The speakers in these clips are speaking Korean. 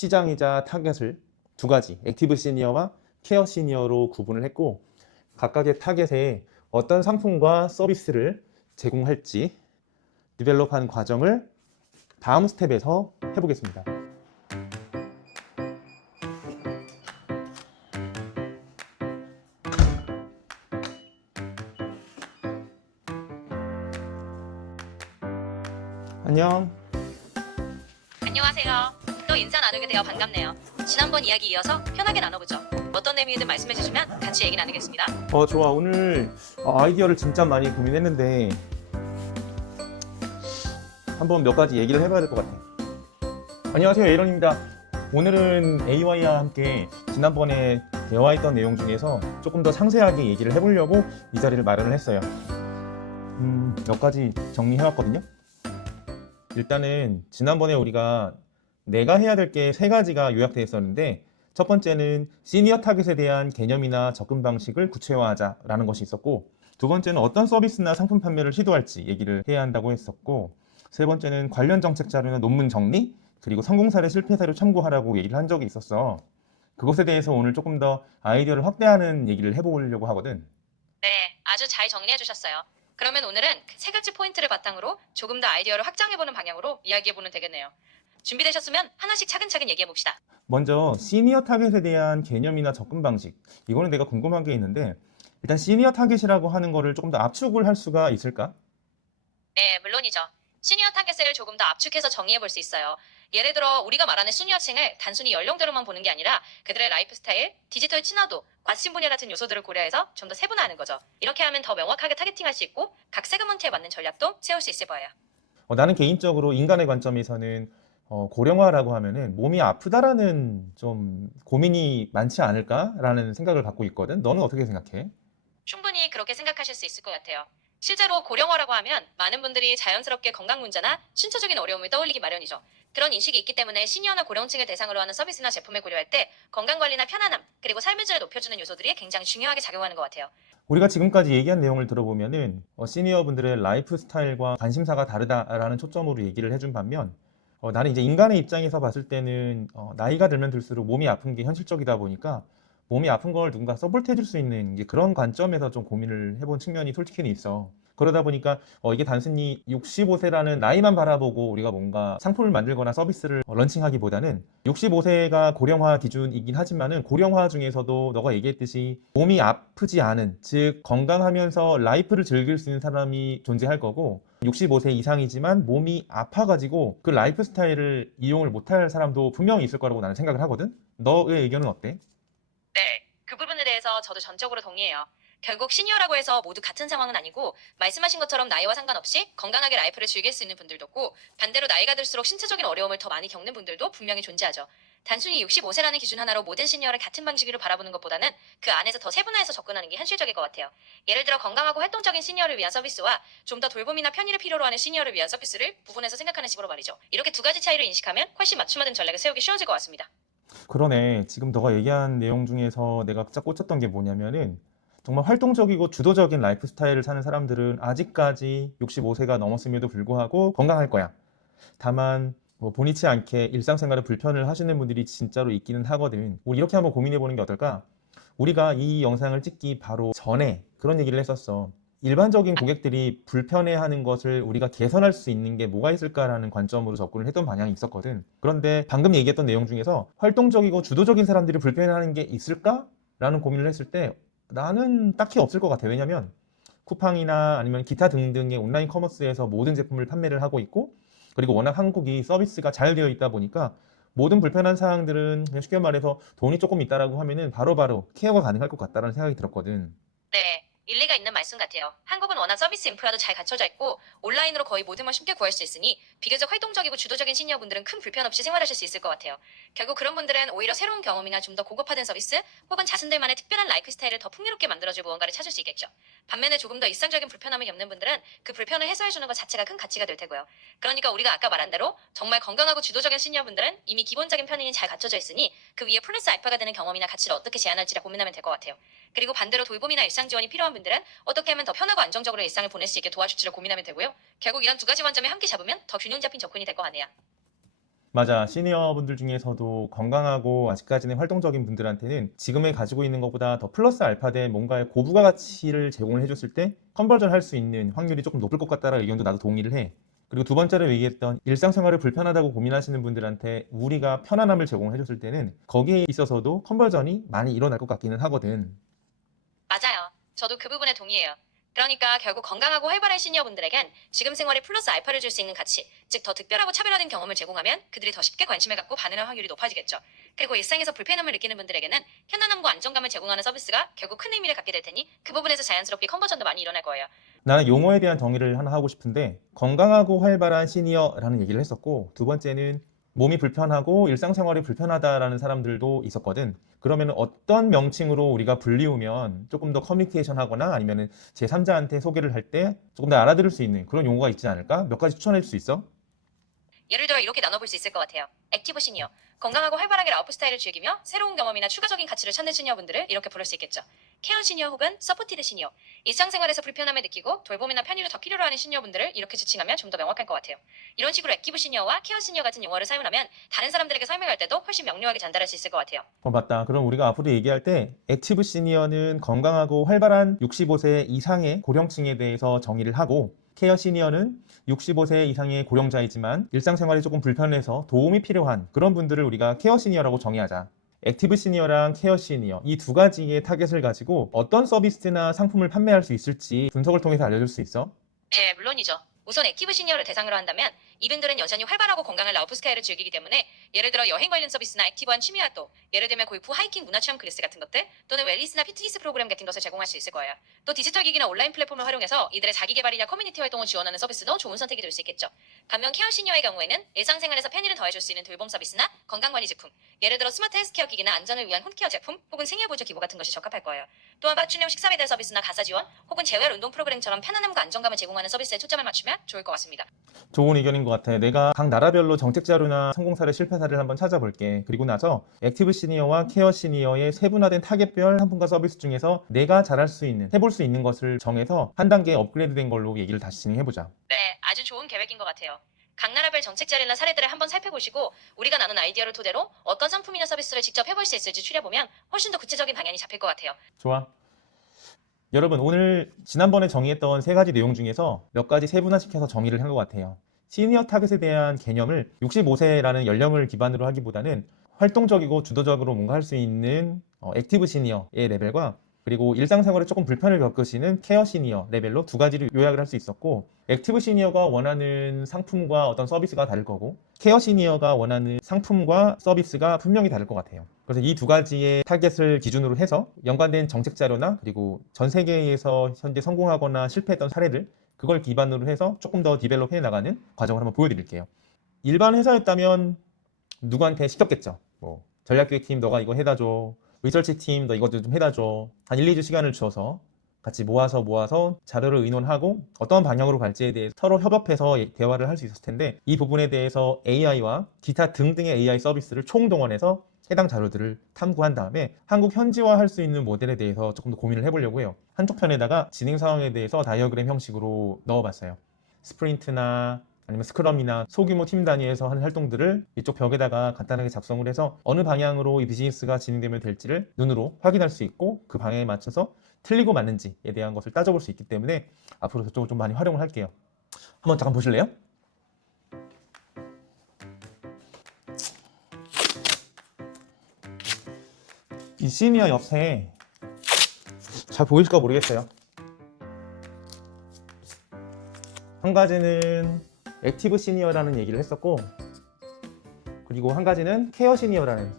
시장이자 타겟을 두 가지, 액티브 시니어와 케어 시니어로 구분을 했고, 각각의 타겟에 어떤 상품과 서비스를 제공할지 디벨롭한 과정을 다음 스텝에서 해보겠습니다. 안녕. 안녕하세요. 또 인사 나누게 되어 반갑네요. 지난번 이야기 이어서 편하게 나눠보죠. 어떤 내용이든 말씀해 주시면 같이 얘기 나누겠습니다. 좋아. 오늘 아이디어를 진짜 많이 고민했는데 한번 몇 가지 얘기를 해봐야 될 것 같아. 안녕하세요, 에이런입니다. 오늘은 AY와 함께 지난번에 대화했던 내용 중에서 조금 더 상세하게 얘기를 해보려고 이 자리를 마련을 했어요. 몇 가지 정리해왔거든요. 일단은 지난번에 우리가 내가 해야 될 게 세 가지가 요약되어 있었는데, 첫 번째는 시니어 타겟에 대한 개념이나 접근 방식을 구체화하자라는 것이 있었고, 두 번째는 어떤 서비스나 상품 판매를 시도할지 얘기를 해야 한다고 했었고, 세 번째는 관련 정책 자료나 논문 정리, 그리고 성공 사례, 실패 사례 참고하라고 얘기를 한 적이 있었어. 그것에 대해서 오늘 조금 더 아이디어를 확대하는 얘기를 해보려고 하거든. 네, 아주 잘 정리해 주셨어요. 그러면 오늘은 그 세 가지 포인트를 바탕으로 조금 더 아이디어를 확장해보는 방향으로 이야기해보면 되겠네요. 준비되셨으면 하나씩 차근차근 얘기해봅시다. 먼저 시니어 타겟에 대한 개념이나 접근 방식, 이거는 내가 궁금한 게 있는데, 일단 시니어 타겟이라고 하는 거를 조금 더 압축을 할 수가 있을까? 네, 물론이죠. 시니어 타겟을 조금 더 압축해서 정의해 볼 수 있어요. 예를 들어 우리가 말하는 시니어층을 단순히 연령대로만 보는 게 아니라 그들의 라이프 스타일, 디지털 친화도, 관심 분야 같은 요소들을 고려해서 좀 더 세분화하는 거죠. 이렇게 하면 더 명확하게 타겟팅할 수 있고 각 세그먼트에 맞는 전략도 세울 수 있을 거예요. 나는 개인적으로 인간의 관점에서는 고령화라고 하면은 몸이 아프다라는 좀 고민이 많지 않을까라는 생각을 갖고 있거든. 너는 어떻게 생각해? 충분히 그렇게 생각하실 수 있을 것 같아요. 실제로 고령화라고 하면 많은 분들이 자연스럽게 건강 문제나 신체적인 어려움을 떠올리기 마련이죠. 그런 인식이 있기 때문에 시니어나 고령층을 대상으로 하는 서비스나 제품을 고려할 때 건강관리나 편안함, 그리고 삶의 질을 높여주는 요소들이 굉장히 중요하게 작용하는 것 같아요. 우리가 지금까지 얘기한 내용을 들어보면은 시니어분들의 라이프 스타일과 관심사가 다르다라는 초점으로 얘기를 해준 반면, 나는 이제 인간의 입장에서 봤을 때는 나이가 들면 들수록 몸이 아픈 게 현실적이다 보니까 몸이 아픈 걸 누군가 서포트 해줄 수 있는 이제 그런 관점에서 좀 고민을 해본 측면이 솔직히는 있어. 그러다 보니까 이게 단순히 65세라는 나이만 바라보고 우리가 뭔가 상품을 만들거나 서비스를 런칭하기보다는, 65세가 고령화 기준이긴 하지만은 고령화 중에서도 너가 얘기했듯이 몸이 아프지 않은, 즉 건강하면서 라이프를 즐길 수 있는 사람이 존재할 거고, 65세 이상이지만 몸이 아파가지고 그 라이프 스타일을 이용을 못할 사람도 분명히 있을 거라고 나는 생각을 하거든. 너의 의견은 어때? 네, 그 부분에 대해서 저도 전적으로 동의해요. 결국 시니어라고 해서 모두 같은 상황은 아니고 말씀하신 것처럼 나이와 상관없이 건강하게 라이프를 즐길 수 있는 분들도 있고 반대로 나이가 들수록 신체적인 어려움을 더 많이 겪는 분들도 분명히 존재하죠. 단순히 65세라는 기준 하나로 모든 시니어를 같은 방식으로 바라보는 것보다는 그 안에서 더 세분화해서 접근하는 게 현실적일 것 같아요. 예를 들어 건강하고 활동적인 시니어를 위한 서비스와 좀 더 돌봄이나 편의를 필요로 하는 시니어를 위한 서비스를 구분해서 생각하는 식으로 말이죠. 이렇게 두 가지 차이를 인식하면 훨씬 맞춤화된 전략을 세우기 쉬워질 것 같습니다. 그러네. 지금 너가 얘기한 내용 중에서 내가 딱 꽂혔던 게 뭐냐면은, 정말 활동적이고 주도적인 라이프 스타일을 사는 사람들은 아직까지 65세가 넘었음에도 불구하고 건강할 거야. 다만 뭐 본의치 않게 일상생활에 불편을 하시는 분들이 진짜로 있기는 하거든. 우리 이렇게 한번 고민해 보는 게 어떨까? 우리가 이 영상을 찍기 바로 전에 그런 얘기를 했었어. 일반적인 고객들이 불편해하는 것을 우리가 개선할 수 있는 게 뭐가 있을까라는 관점으로 접근을 했던 방향이 있었거든. 그런데 방금 얘기했던 내용 중에서 활동적이고 주도적인 사람들이 불편해하는 게 있을까? 라는 고민을 했을 때 나는 딱히 없을 것 같아. 왜냐면 쿠팡이나 아니면 기타 등등의 온라인 커머스에서 모든 제품을 판매를 하고 있고, 그리고 워낙 한국이 서비스가 잘 되어 있다 보니까 모든 불편한 사항들은 그냥 쉽게 말해서 돈이 조금 있다라고 하면은 바로바로 케어가 가능할 것 같다라는 생각이 들었거든. 네, 일리가 있는 말씀 같아요. 한국은 워낙 서비스 인프라도 잘 갖춰져 있고 온라인으로 거의 모든 걸 쉽게 구할 수 있으니 비교적 활동적이고 주도적인 시니어분들은 큰 불편 없이 생활하실 수 있을 것 같아요. 결국 그런 분들은 오히려 새로운 경험이나 좀 더 고급화된 서비스 혹은 자신들만의 특별한 라이프 스타일을 더 풍요롭게 만들어줄 무언가를 찾을 수 있겠죠. 반면에 조금 더 일상적인 불편함을 겪는 분들은 그 불편을 해소해주는 것 자체가 큰 가치가 될 테고요. 그러니까 우리가 아까 말한 대로 정말 건강하고 주도적인 시니어분들은 이미 기본적인 편의는 잘 갖춰져 있으니 그 위에 플러스 알파가 되는 경험이나 가치를 어떻게 제안할지를 고민하면 될 것 같아요. 그리고 반대로 돌봄이나 일상 지원이 필요한 분들은 어떻게 하면 더 편하고 안정적으로 일상을 보낼 수 있게 도와줄지를 고민하면 되고요. 결국 이런 두 가지 관점에 함께 잡으면 더 균형 잡힌 접근이 될 것 같네요. 맞아. 시니어분들 중에서도 건강하고 아직까지는 활동적인 분들한테는 지금에 가지고 있는 것보다 더 플러스 알파된 뭔가의 고부가 가치를 제공을 해줬을 때 컨버전 할 수 있는 확률이 조금 높을 것 같다라는 의견도 나도 동의를 해. 그리고 두 번째로 얘기했던 일상생활을 불편하다고 고민하시는 분들한테 우리가 편안함을 제공을 해줬을 때는 거기에 있어서도 컨버전이 많이 일어날 것 같기는 하거든. 맞아요. 저도 그 부분에 동의해요. 그러니까 결국 건강하고 활발한 시니어분들에겐 지금 생활에 플러스 알파를 줄 수 있는 가치, 즉 더 특별하고 차별화된 경험을 제공하면 그들이 더 쉽게 관심을 갖고 반응할 확률이 높아지겠죠. 그리고 일상에서 불편함을 느끼는 분들에게는 편안함과 안정감을 제공하는 서비스가 결국 큰 의미를 갖게 될 테니 그 부분에서 자연스럽게 컨버전도 많이 일어날 거예요. 나는 용어에 대한 정의를 하나 하고 싶은데 건강하고 활발한 시니어라는 얘기를 했었고 두 번째는 몸이 불편하고 일상생활이 불편하다라는 사람들도 있었거든. 그러면 어떤 명칭으로 우리가 불리우면 조금 더 커뮤니케이션 하거나 아니면 제3자한테 소개를 할 때 조금 더 알아들을 수 있는 그런 용어가 있지 않을까? 몇 가지 추천해 줄 수 있어? 예를 들어 이렇게 나눠볼 수 있을 것 같아요. 액티브 시니어. 건강하고 활발하게 라이프 스타일을 즐기며 새로운 경험이나 추가적인 가치를 찾는 시니어분들을 이렇게 부를 수 있겠죠. 케어 시니어 혹은 서포티드 시니어. 일상생활에서 불편함을 느끼고 돌봄이나 편의를 더 필요로 하는 시니어분들을 이렇게 지칭하면 좀 더 명확할 것 같아요. 이런 식으로 액티브 시니어와 케어 시니어 같은 용어를 사용하면 다른 사람들에게 설명할 때도 훨씬 명료하게 전달할 수 있을 것 같아요. 맞다. 그럼 우리가 앞으로 얘기할 때 액티브 시니어는 건강하고 활발한 65세 이상의 고령층에 대해서 정의를 하고 케어 시니어는 65세 이상의 고령자이지만 일상생활이 조금 불편해서 도움이 필요한 그런 분들을 우리가 케어 시니어라고 정의하자. 액티브 시니어랑 케어 시니어 이 두 가지의 타겟을 가지고 어떤 서비스나 상품을 판매할 수 있을지 분석을 통해서 알려줄 수 있어? 네, 물론이죠. 우선 액티브 시니어를 대상으로 한다면 이분들은 여전히 활발하고 건강한 라이프 스타일을 즐기기 때문에 예를 들어 여행 관련 서비스나 액티브한 취미 활동, 예를 들면 골프, 하이킹, 문화체험 클래스 같은 것들 또는 웰니스나 피트니스 프로그램 같은 것을 제공할 수 있을 거예요. 또 디지털 기기나 온라인 플랫폼을 활용해서 이들의 자기 개발이나 커뮤니티 활동을 지원하는 서비스도 좋은 선택이 될 수 있겠죠. 반면 케어 시니어의 경우에는 일상생활에서 편의를 더해줄 수 있는 돌봄 서비스나 건강관리 제품, 예를 들어 스마트 헬스케어 기기나 안전을 위한 홈케어 제품 혹은 생활보조 기부 같은 것이 적합할 거예요. 또한 맞춤형 식사 배달 서비스나 가사 지원 혹은 재활 운동 프로그램처럼 편안함과 안정감을 제공하는 서비스에 초점을 맞추면 좋을 것 같습니다. 좋은 의견인 것 같아. 내가 각 나라별로 정책 자료나 성공 사례, 실패 사례를 한번 찾아볼게. 그리고 나서 액티브 시니어와 케어 시니어의 세분화된 타겟별 상품과 서비스 중에서 내가 잘할 수 있는, 해볼 수 있는 것을 정해서 한 단계 업그레이드된 걸로 얘기를 다시 진행해보자. 네, 아주 좋은 계획인 것 같아요. 각 나라별 정책 자료나 사례들을 한번 살펴보시고 우리가 나눈 아이디어를 토대로 어떤 상품이나 서비스를 직접 해볼 수 있을지 추려보면 훨씬 더 구체적인 방향이 잡힐 것 같아요. 좋아. 여러분, 오늘 지난번에 정의했던 세 가지 내용 중에서 몇 가지 세분화시켜서 정의를 한 것 같아요. 시니어 타겟에 대한 개념을 65세라는 연령을 기반으로 하기보다는 활동적이고 주도적으로 뭔가 할 수 있는 액티브 시니어의 레벨과 그리고 일상생활에 조금 불편을 겪으시는 케어 시니어 레벨로 두 가지를 요약을 할 수 있었고 액티브 시니어가 원하는 상품과 어떤 서비스가 다를 거고 케어 시니어가 원하는 상품과 서비스가 분명히 다를 것 같아요. 그래서 이 두 가지의 타겟을 기준으로 해서 연관된 정책 자료나 그리고 전 세계에서 현재 성공하거나 실패했던 사례들 그걸 기반으로 해서 조금 더 디벨롭 해 나가는 과정을 한번 보여드릴게요. 일반 회사였다면 누구한테 시켰겠죠. 뭐 전략기획팀 너가 이거 해다 줘. 리서치 팀 너 이것도 좀 해다 줘. 한 1, 2주 시간을 주어서 같이 모아서 자료를 의논하고 어떤 방향으로 갈지에 대해 서로 협업해서 대화를 할 수 있었을 텐데 이 부분에 대해서 AI와 기타 등등의 AI 서비스를 총동원해서 해당 자료들을 탐구한 다음에 한국 현지화할 수 있는 모델에 대해서 조금 더 고민을 해보려고 해요. 한쪽 편에다가 진행 상황에 대해서 다이어그램 형식으로 넣어봤어요. 스프린트나 아니면 스크럼이나 소규모 팀 단위에서 하는 활동들을 이쪽 벽에다가 간단하게 작성을 해서 어느 방향으로 이 비즈니스가 진행되면 될지를 눈으로 확인할 수 있고 그 방향에 맞춰서 틀리고 맞는지에 대한 것을 따져볼 수 있기 때문에 앞으로 저쪽을 좀 많이 활용을 할게요. 한번 잠깐 보실래요? 이 시니어 옆에 잘 보이실까 모르겠어요. 한 가지는 액티브 시니어라는 얘기를 했었고 그리고 한 가지는 케어 시니어라는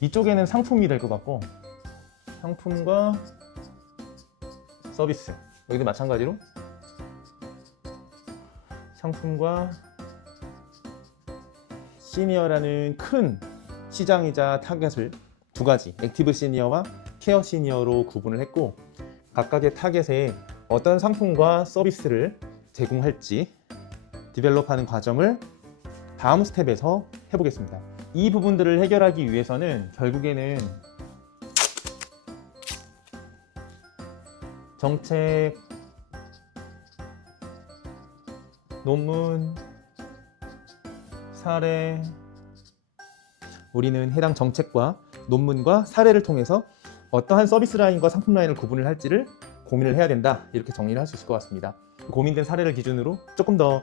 이쪽에는 상품이 될 것 같고 상품과 서비스 여기도 마찬가지로 상품과 시니어라는 큰 시장이자 타겟을 두 가지 액티브 시니어와 케어 시니어로 구분을 했고 각각의 타겟에 어떤 상품과 서비스를 제공할지 디벨롭하는 과정을 다음 스텝에서 해보겠습니다. 이 부분들을 해결하기 위해서는 결국에는 정책 논문, 사례. 우리는 해당 정책과 논문과 사례를 통해서 어떠한 서비스 라인과 상품 라인을 구분을 할지를 고민을 해야 된다. 이렇게 정리를 할 수 있을 것 같습니다. 고민된 사례를 기준으로 조금 더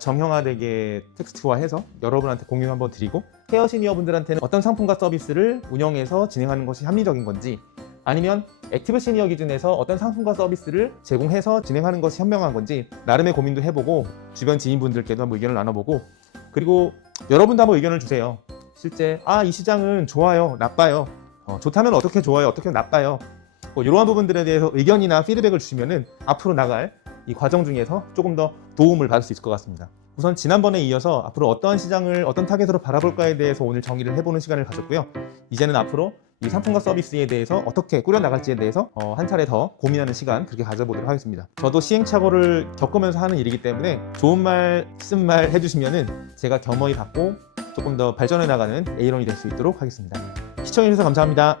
정형화되게 텍스트화해서 여러분한테 공유 한번 드리고, 케어 시니어분들한테는 어떤 상품과 서비스를 운영해서 진행하는 것이 합리적인 건지, 아니면 액티브 시니어 기준에서 어떤 상품과 서비스를 제공해서 진행하는 것이 현명한 건지 나름의 고민도 해보고, 주변 지인분들께도 한번 의견을 나눠보고, 그리고 여러분도 한번 의견을 주세요. 실제 이 시장은 좋아요, 나빠요, 좋다면 어떻게 좋아요, 어떻게 나빠요, 이러한 부분들에 대해서 의견이나 피드백을 주시면은 앞으로 나갈 이 과정 중에서 조금 더 도움을 받을 수 있을 것 같습니다. 우선 지난번에 이어서 앞으로 어떠한 시장을 어떤 타겟으로 바라볼까에 대해서 오늘 정의를 해보는 시간을 가졌고요. 이제는 앞으로 이 상품과 서비스에 대해서 어떻게 꾸려나갈지에 대해서 한 차례 더 고민하는 시간 그렇게 가져보도록 하겠습니다. 저도 시행착오를 겪으면서 하는 일이기 때문에 좋은 말, 쓴 말 해주시면은 제가 겸허히 받고 조금 더 발전해 나가는 A론이 될 수 있도록 하겠습니다. 시청해주셔서 감사합니다.